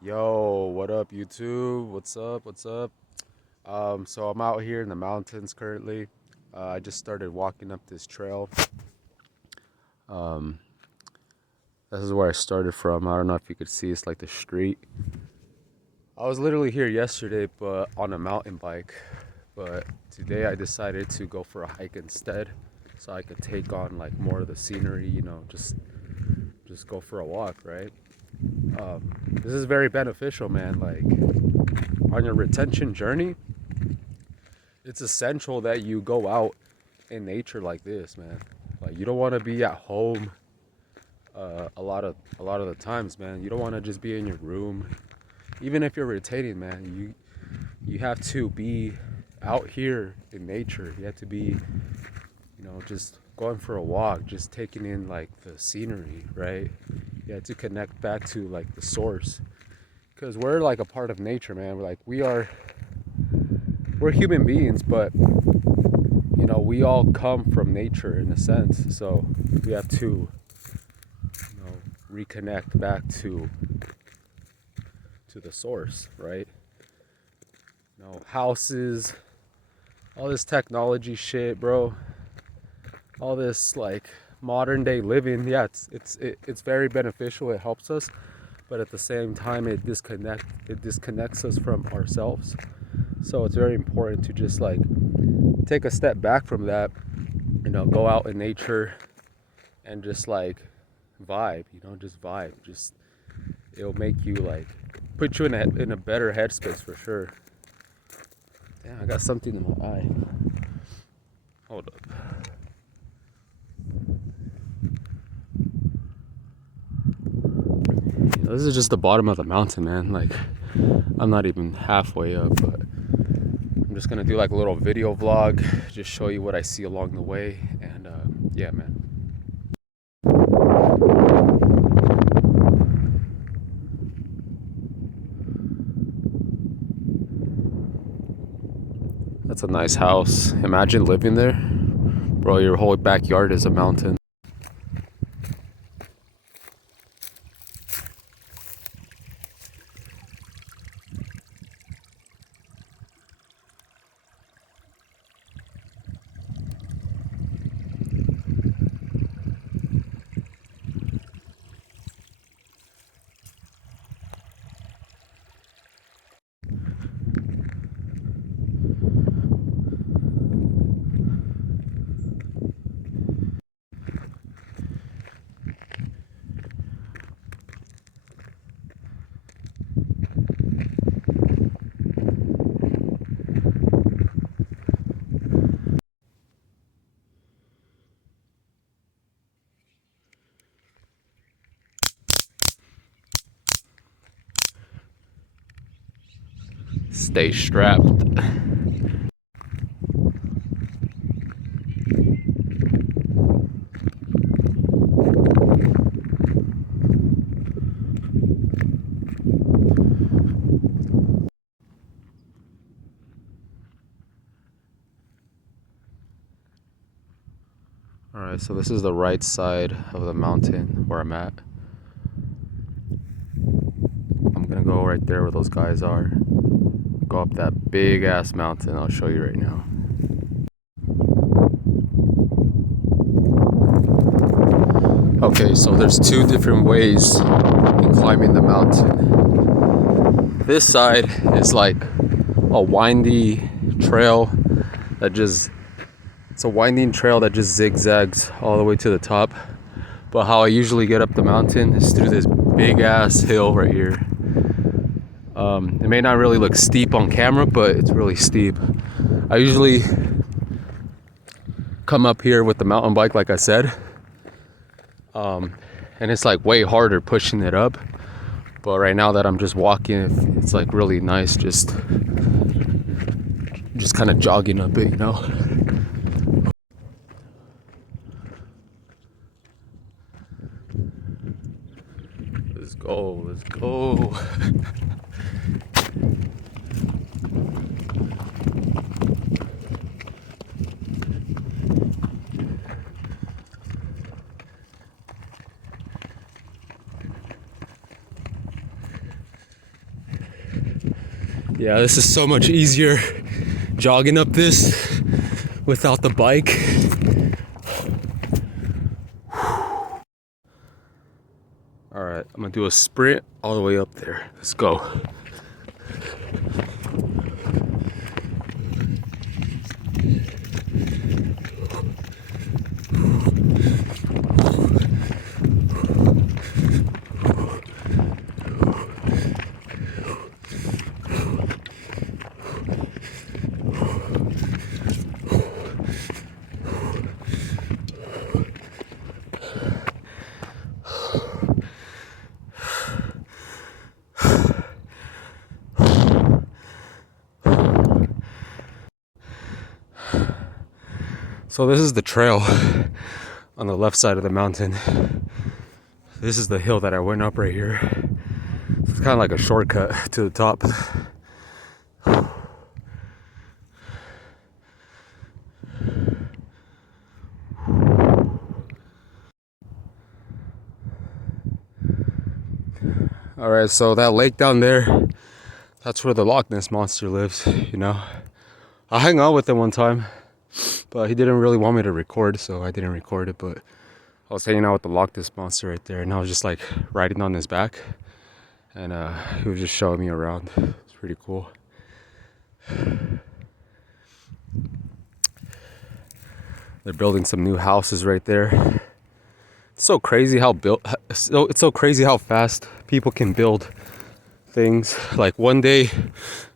Yo, what up, YouTube? What's up? What's up? So I'm out here in the mountains currently. I just started walking up this trail. Um, this is where I started from. I don't know if you could see, it's like the street. I was literally here yesterday, but on a mountain bike. But today I decided to go for a hike instead, so I could take on like more of the scenery. Just go for a walk, right? This is very beneficial, man. Like on your retention journey, it's essential that you go out in nature like this, man. Like you don't want to be at home a lot of the times, man. You don't want to just be in your room. Even if you're retaining, man, you have to be out here in nature. You have to be, just going for a walk, just taking in like the scenery, right? You have to connect back to like the source, because we're like a part of nature, man. We're human beings, but we all come from nature in a sense. So we have to, reconnect back to the source, right? Houses, all this technology shit, bro. All this like modern day living, yeah, it's very beneficial. It helps us, but at the same time, it disconnects us from ourselves. So it's very important to just like take a step back from that, go out in nature and just like vibe, just vibe. Just it'll make you like put you in a better headspace for sure. Damn, I got something in my eye. Hold up. This is just the bottom of the mountain, man. Like I'm not even halfway up, but I'm just gonna do like a little video vlog, just show you what I see along the way, and yeah, man. That's a nice house. Imagine living there. Bro, your whole backyard is a mountain. Stay strapped. Alright, so this is the right side of the mountain where I'm at. I'm gonna go right there where those guys are. Go up that big ass mountain. I'll show you right now. Okay, so there's two different ways in climbing the mountain. This side is like a windy trail that just it's a winding trail that just zigzags all the way to the top. But how I usually get up the mountain is through this big ass hill right here. It may not really look steep on camera, but it's really steep. I usually come up here with the mountain bike, like I said, and it's like way harder pushing it up. But right now that I'm just walking, it's like really nice, just kind of jogging up it, Let's go, let's go. Yeah, this is so much easier jogging up this without the bike. All right, I'm gonna do a sprint all the way up there. Let's go. So this is the trail on the left side of the mountain. This is the hill that I went up right here. It's kind of like a shortcut to the top. All right, so that lake down there, that's where the Loch Ness Monster lives, you know. I hung out with him one time, but he didn't really want me to record, so I didn't record it. But I was hanging out with the Loch Ness Monster right there, and I was just like riding on his back, and he was just showing me around. It's pretty cool. They're building some new houses right there. It's so crazy how it's so crazy how fast people can build things. Like one day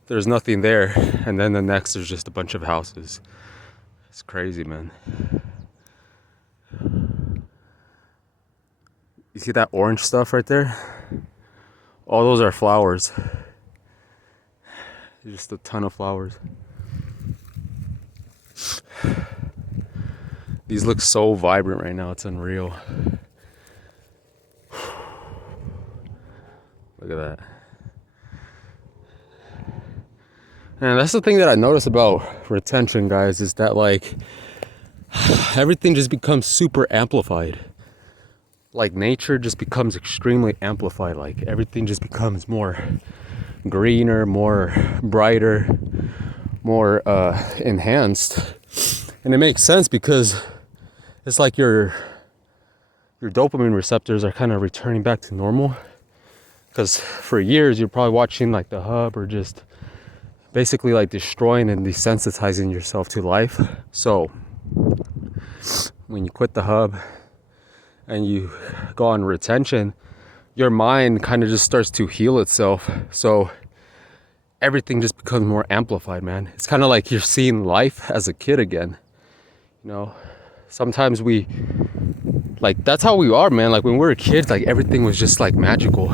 there's nothing there, and then the next there's just a bunch of houses. It's crazy, man. You see that orange stuff right there? All those are flowers. Just a ton of flowers. These look so vibrant right now, it's unreal. Look at that. And that's the thing that I notice about retention, guys, is that like everything just becomes super amplified. Like nature just becomes extremely amplified. Like everything just becomes more greener, more brighter, more enhanced. And it makes sense because it's like your dopamine receptors are kind of returning back to normal. Because for years you're probably watching like the hub or just basically like destroying and desensitizing yourself to life. So when you quit the hub and you go on retention, your mind kind of just starts to heal itself. So everything just becomes more amplified, man. It's kind of like you're seeing life as a kid again. You know, sometimes we, like, that's how we are, man. Like when we were kids, like everything was just like magical.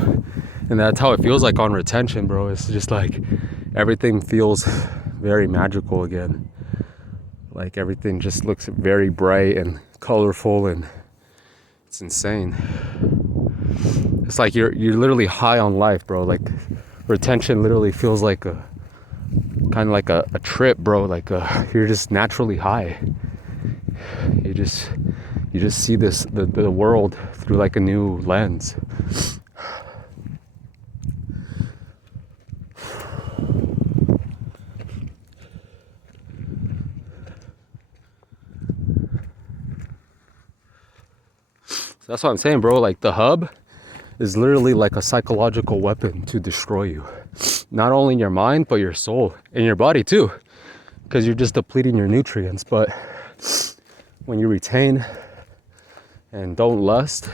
And that's how it feels like on retention, bro. It's just like everything feels very magical again. Like everything just looks very bright and colorful, and it's insane. It's like you're literally high on life, bro. Like retention literally feels like a kind of like a trip, bro. Like you're just naturally high. You just see the world through like a new lens. That's what I'm saying, bro. Like the hub is literally like a psychological weapon to destroy you. Not only in your mind, but your soul and your body too. Because you're just depleting your nutrients. But when you retain and don't lust,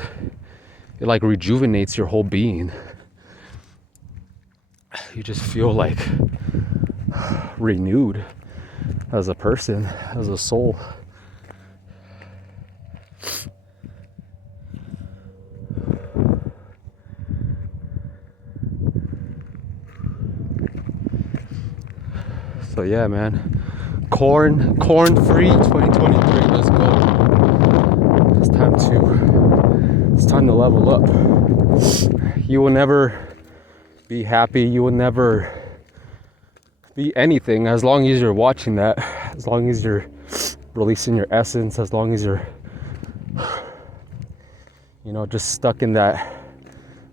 it like rejuvenates your whole being. You just feel like renewed as a person, as a soul. So yeah, man, corn free 2023. Let's go. It's time to level up. You will never be happy. You will never be anything as long as you're watching that. As long as you're releasing your essence. As long as you're, just stuck in that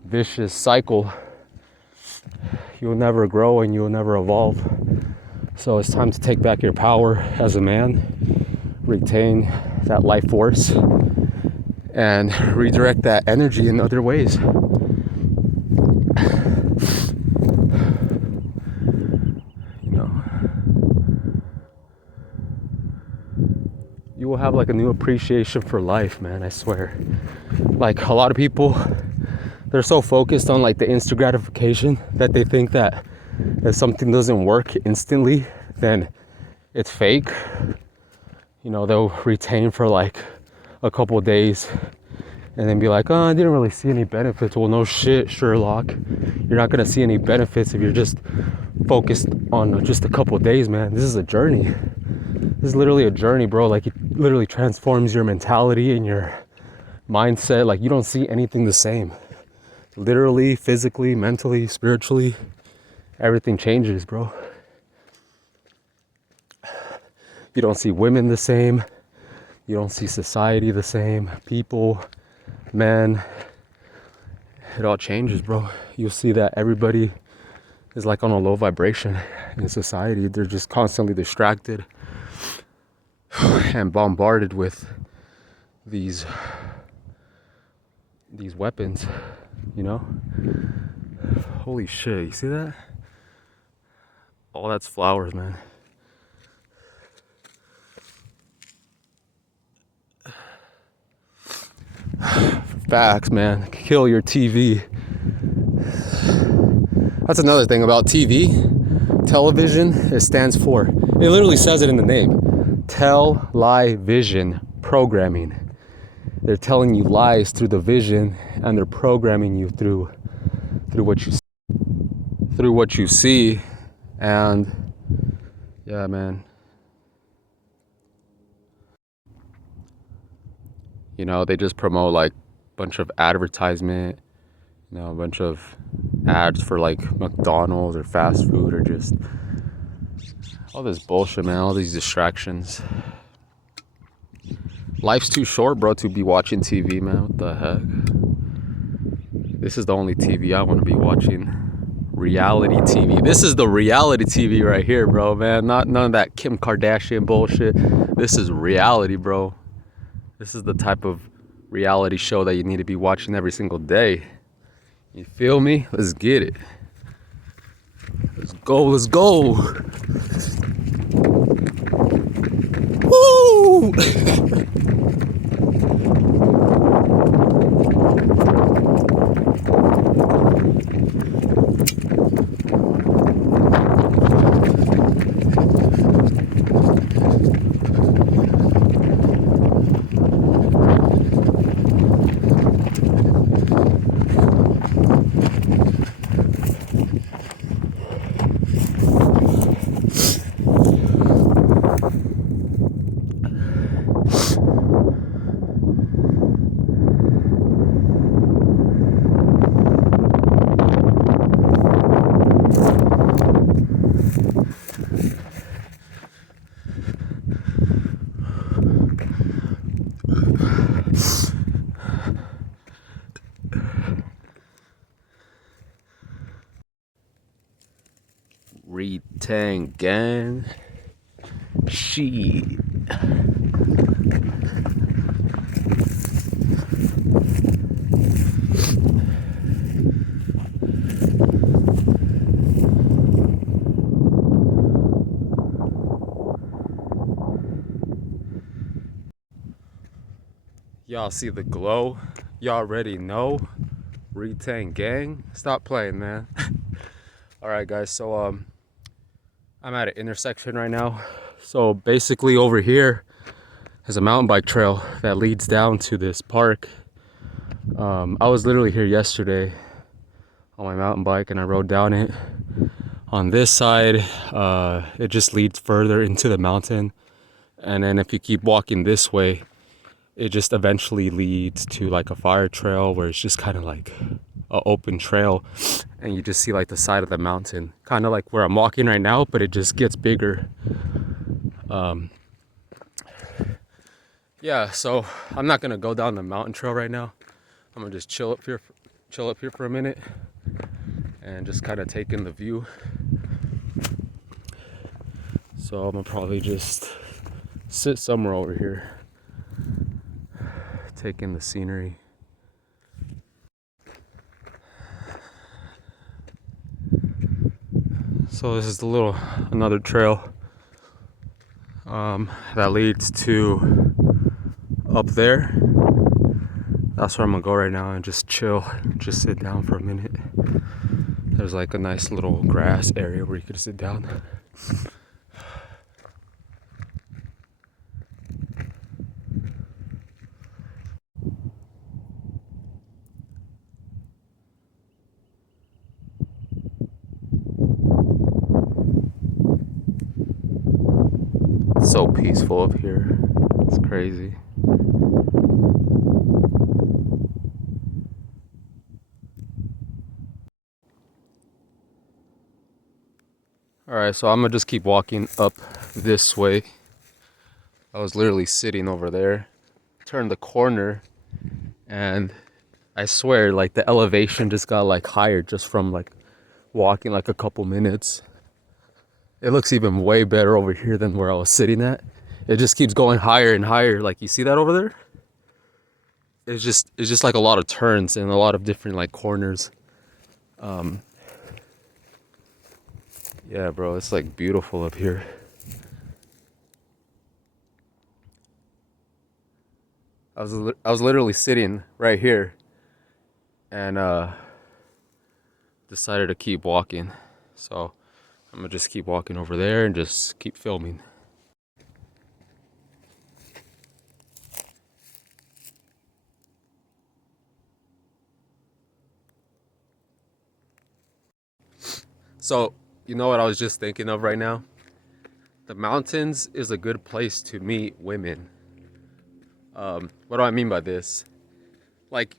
vicious cycle. you'll never grow and you'll never evolve. So it's time to take back your power as a man, retain that life force, and redirect that energy in other ways. You know, you will have like a new appreciation for life, man, I swear. Like a lot of people, they're so focused on like the instant gratification that they think that if something doesn't work instantly, then it's fake. You know, they'll retain for like a couple of days and then be like, oh, I didn't really see any benefits. Well, no shit, Sherlock. You're not gonna see any benefits if you're just focused on just a couple of days, man. This is a journey. This is literally a journey, bro. Like, it literally transforms your mentality and your mindset. Like, you don't see anything the same. Literally, physically, mentally, spiritually, everything changes, bro. You don't see women the same. You don't see society the same. People, men, it all changes, bro. You'll see that everybody is like on a low vibration in society. They're just constantly distracted and bombarded with these weapons, you know? Holy shit, you see that? All that's flowers, man. Facts, man. Kill your TV. That's another thing about TV. Television, it stands for, it literally says it in the name. Tell-lie-vision programming. They're telling you lies through the vision, and they're programming you through what you see. And yeah, man. You know, they just promote like a bunch of advertisement, you know, a bunch of ads for like McDonald's or fast food or just all this bullshit, man, all these distractions. Life's too short, bro, to be watching TV, man. What the heck? This is the only TV I want to be watching. Reality TV. This is the reality TV right here, bro, man. None of that Kim Kardashian bullshit. This is reality, bro. This is the type of reality show that you need to be watching every single day. You feel me? Let's get it. Let's go, let's go. Woo! Retang gang. Shit. Y'all see the glow? Y'all already know. Retang gang. Stop playing, man. Alright guys, so I'm at an intersection right now. So basically over here is a mountain bike trail that leads down to this park. I was literally here yesterday on my mountain bike and I rode down it. On this side, it just leads further into the mountain. And then if you keep walking this way, it just eventually leads to like a fire trail where it's just kind of like an open trail and you just see like the side of the mountain, kind of like where I'm walking right now, but it just gets bigger. Yeah, so I'm not gonna go down the mountain trail right now. I'm gonna just chill up here for a minute and just kind of taking the view. So I'm gonna probably just sit somewhere over here, taking the scenery. So this is another trail that leads to up there. That's where I'm gonna go right now and just chill, just sit down for a minute. There's like a nice little grass area where you could sit down. It's so peaceful up here. It's crazy. Alright, so I'm gonna just keep walking up this way. I was literally sitting over there, turned the corner, and I swear, like, the elevation just got like higher just from like walking like a couple minutes. It looks even way better over here than where I was sitting at. It just keeps going higher and higher. Like, you see that over there? It's just like a lot of turns and a lot of different like corners. Yeah, bro, it's like beautiful up here. I was literally sitting right here and decided to keep walking. So I'm gonna just keep walking over there and just keep filming. So, you know what I was just thinking of right now? The mountains is a good place to meet women. What do I mean by this? Like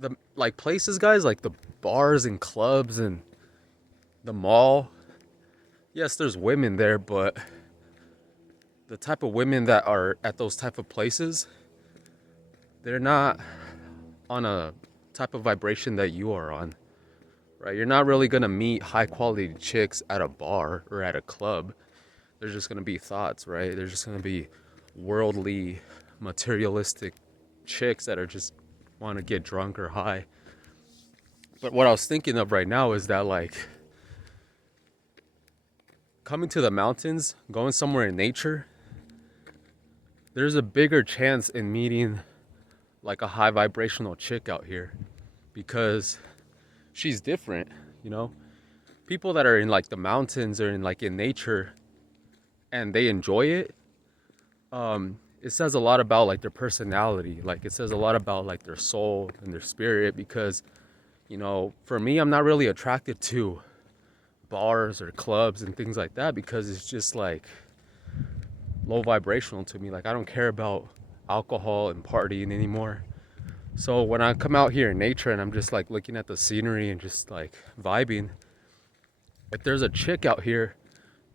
the like places, guys, like the bars and clubs and the mall. Yes, there's women there, but the type of women that are at those type of places, they're not on a type of vibration that you are on, right? You're not really gonna meet high quality chicks at a bar or at a club. There's just gonna be thoughts, right? There's just gonna be worldly, materialistic chicks that are just want to get drunk or high. But what I was thinking of right now is that, like, coming to the mountains, going somewhere in nature, there's a bigger chance in meeting like a high vibrational chick out here because she's different, you know? People that are in like the mountains or in like in nature and they enjoy it, it says a lot about like their personality. Like, it says a lot about like their soul and their spirit because, you know, for me, I'm not really attracted to bars or clubs and things like that because it's just like low vibrational to me. Like, I don't care about alcohol and partying anymore. So when I come out here in nature and I'm just like looking at the scenery and just like vibing, if there's a chick out here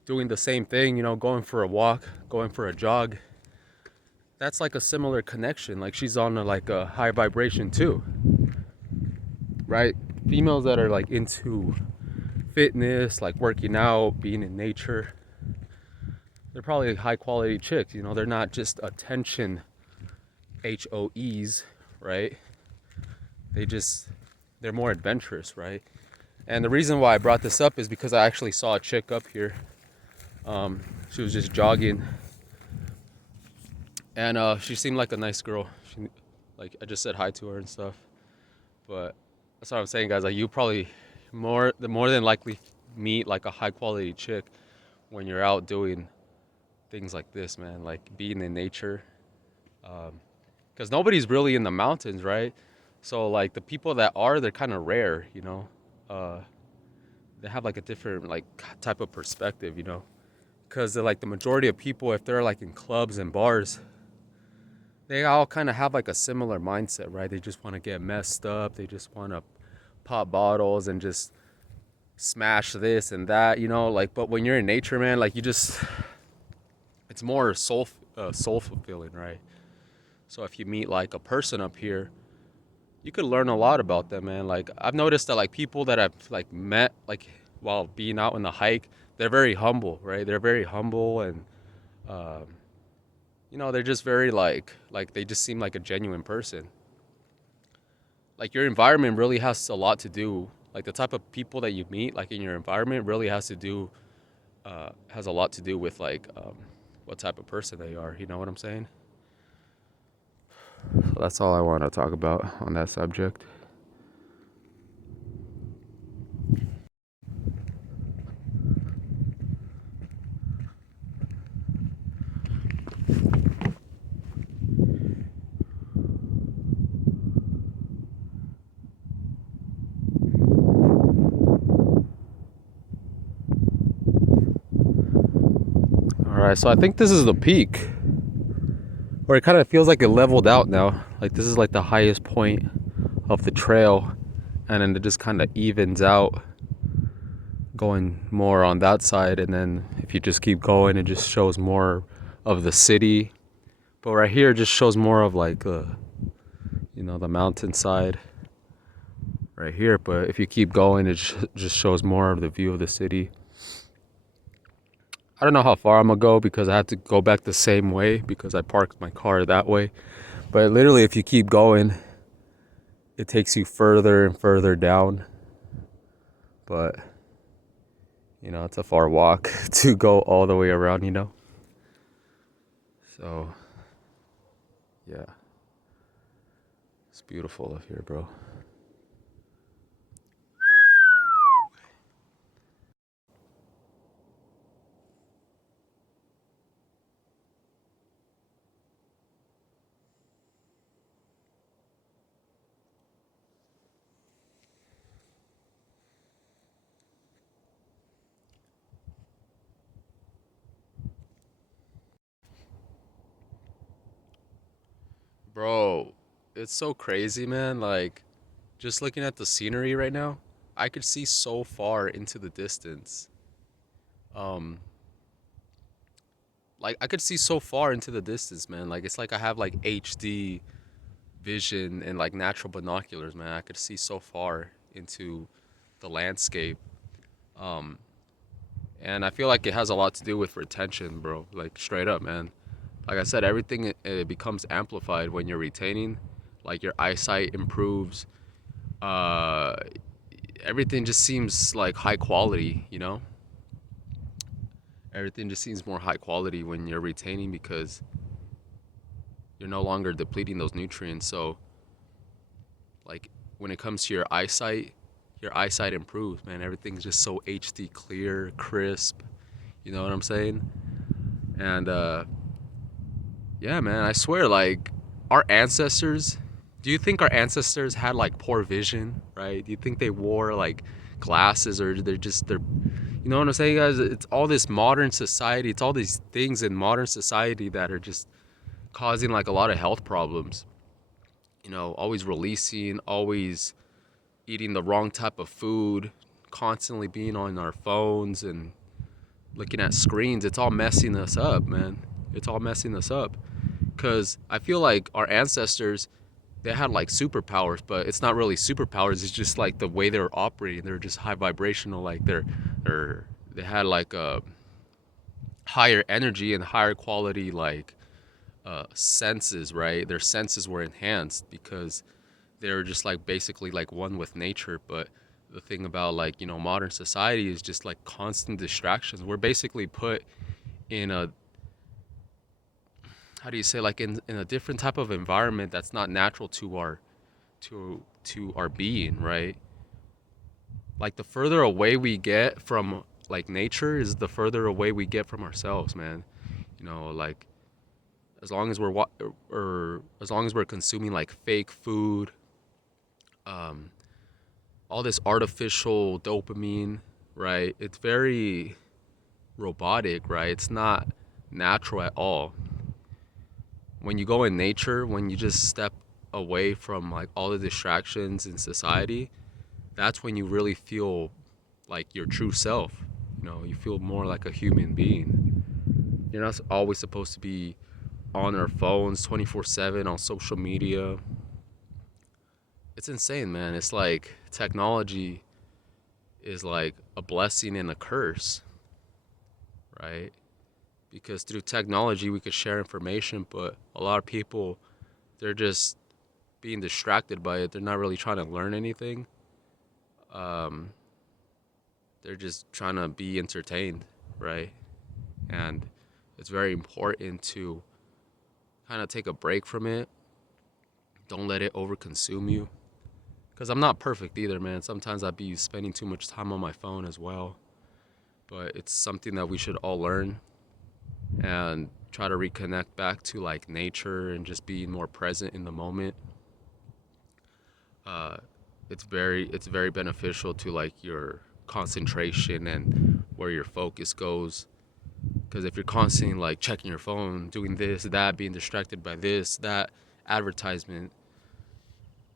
doing the same thing, you know, going for a walk, going for a jog, that's like a similar connection. Like, she's on like a high vibration too, right? Females that are like into fitness, like working out, being in nature, they're probably high quality chicks, you know. They're not just attention HOEs, right? They're more adventurous, right? And the reason why I brought this up is because I actually saw a chick up here. She was just jogging and she seemed like a nice girl. Like, I just said hi to her and stuff. But that's what I'm saying, guys. Like, you probably more than likely meet like a high quality chick when you're out doing things like this, man. Like, being in nature, because nobody's really in the mountains, right? So like the people that are, they're kind of rare, you know. They have like a different like type of perspective, you know. Because they're like the majority of people, if they're like in clubs and bars, they all kind of have like a similar mindset, right? They just want to get messed up. They just want to pop bottles and just smash this and that, you know. Like, but when you're in nature, man, like, you just, it's more soul fulfilling, right? So if you meet like a person up here, you could learn a lot about them, man. Like I've noticed that like people that I've like met like while being out on the hike, they're very humble, right? They're very humble and um, they're just very like they just seem like a genuine person. Like your environment really has a lot to do. Like the type of people that you meet, like in your environment, really has a lot to do with like what type of person they are. You know what I'm saying? So that's all I want to talk about on that subject. All right, so I think this is the peak, or it kind of feels like it leveled out now. Like this is like the highest point of the trail, and then it just kind of evens out, going more on that side. And then if you just keep going, it just shows more of the city. But right here, it just shows more of like the mountainside right here. But if you keep going, it just shows more of the view of the city. I don't know how far I'm gonna go because I have to go back the same way because I parked my car that way. But literally, if you keep going, it takes you further and further down. But it's a far walk to go all the way around. So yeah, it's beautiful up here, bro. Bro, it's so crazy, man. Like, just looking at the scenery right now, I could see so far into the distance. Um, like I could see so far into the distance, man. Like it's like I have like HD vision and like natural binoculars, man. I could see so far into the landscape. Um, and I feel like it has a lot to do with retention, bro. Like straight up, man. Like I said, everything it becomes amplified when you're retaining. Like your eyesight improves. Uh, Everything just seems like high quality. Everything just seems more high quality when you're retaining because you're no longer depleting those nutrients. So, like when it comes to your eyesight improves, man. Everything's just so HD clear, crisp. You know what I'm saying? And yeah, man, I swear, like our ancestors. Do you think our ancestors had like poor vision, right? Do you think they wore like glasses or they're you know what I'm saying, guys? It's all this modern society. It's all these things in modern society that are just causing like a lot of health problems. Always releasing, always eating the wrong type of food, constantly being on our phones and looking at screens. It's all messing us up, man. It's all messing us up. Because I feel like our ancestors, they had like superpowers, but it's not really superpowers. It's just like the way they're operating. They're just high vibrational. Like they had like a higher energy and higher quality like senses, right? Their senses were enhanced because they're just like basically like one with nature. But the thing about like modern society is just like constant distractions. We're basically put in a, how do you say, like in a different type of environment that's not natural to our being, right? Like the further away we get from like nature is the further away we get from ourselves, man. Like as long as or as long as we're consuming like fake food, um all this artificial dopamine, right? It's very robotic, right? It's not natural at all. When you go in nature, when you just step away from like all the distractions in society, that's when you really feel like your true self. You feel more like a human being. You're not always supposed to be on our phones 24/7 on social media. it's insane, man. It's like technology is like a blessing and a curse, right? Because through technology we could share information, but a lot of people, they're just being distracted by it. They're not really trying to learn anything. Um, they're just trying to be entertained, right? And it's very important to kind of take a break from it. Don't let it overconsume you. Because I'm not perfect either, man. Sometimes I'd be spending too much time on my phone as well. But it's something that we should all learn and try to reconnect back to like nature and just being more present in the moment. Uh, it's very beneficial to like your concentration and where your focus goes. Because if you're constantly like checking your phone, doing this, that, being distracted by this, that advertisement,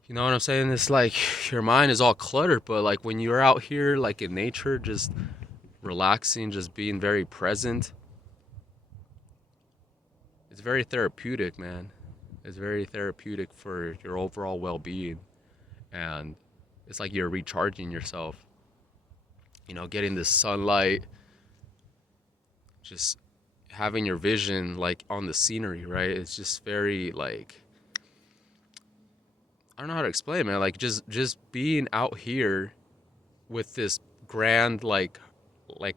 you know what I'm saying? It's like your mind is all cluttered. But like when you're out here, like in nature, just relaxing, just being very present, it's very therapeutic, man. It's very therapeutic for your overall well-being, and it's like you're recharging yourself. You know, getting the sunlight, just having your vision like on the scenery, right? It's just very like, I don't know how to explain, man. Like just being out here with this grand like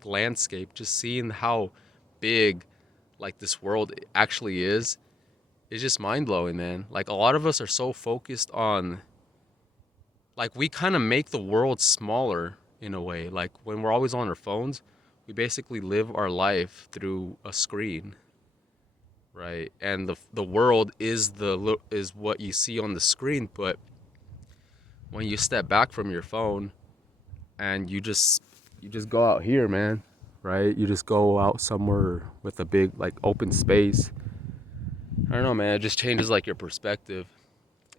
landscape, just seeing how big like this world actually is just mind blowing, man. Like a lot of us are so focused on, like, we kind of make the world smaller in a way. Like when we're always on our phones, we basically live our life through a screen, right? And the world is what you see on the screen. But when you step back from your phone and you just go out here, man, right? You just go out somewhere with a big like open space. I don't know, man. It just changes like your perspective.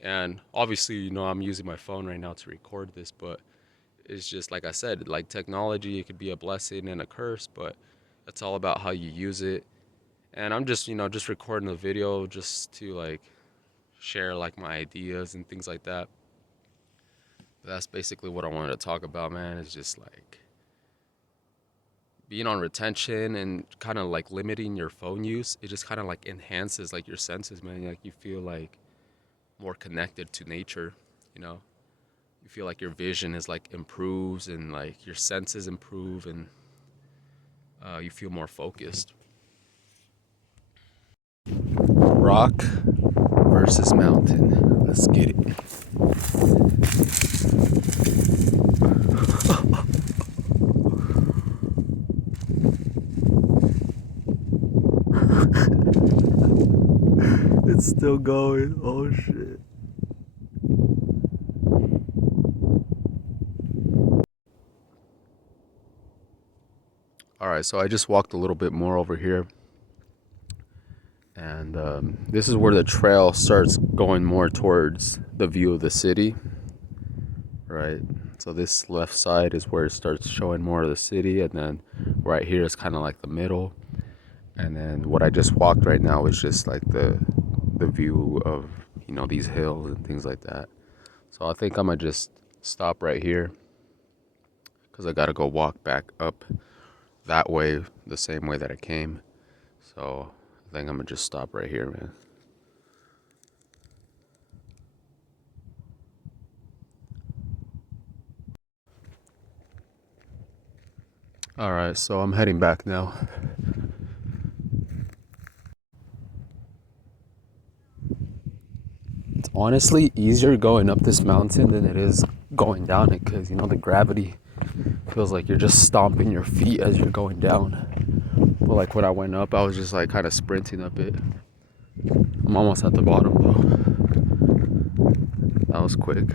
And obviously, you know, I'm using my phone right now to record this, but it's just like I said, like technology, it could be a blessing and a curse, but it's all about how you use it. And I'm just, just recording a video just to like share like my ideas and things like that. That's basically what I wanted to talk about, man. It's just like being on retention and kind of like limiting your phone use. It just kind of like enhances like your senses, man. Like you feel like more connected to nature, you know. You feel like your vision is like improves and like your senses improve, and you feel more focused. Rock versus mountain. Let's get it. It's still going. Oh shit. All right, so I just walked a little bit more over here, and this is where the trail starts going more towards the view of the city, right? So this left side is where it starts showing more of the city, and then right here is kind of like the middle. And then what I just walked right now is just like the view of, these hills and things like that. So I think I'm gonna just stop right here because I gotta go walk back up that way the same way that I came. So I think I'm gonna just stop right here, man. All right, so I'm heading back now. It's honestly easier going up this mountain than it is going down it, because the gravity feels like you're just stomping your feet as you're going down. But like when I went up, I was just like kind of sprinting up it. I'm almost at the bottom though. That was quick.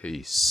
Peace.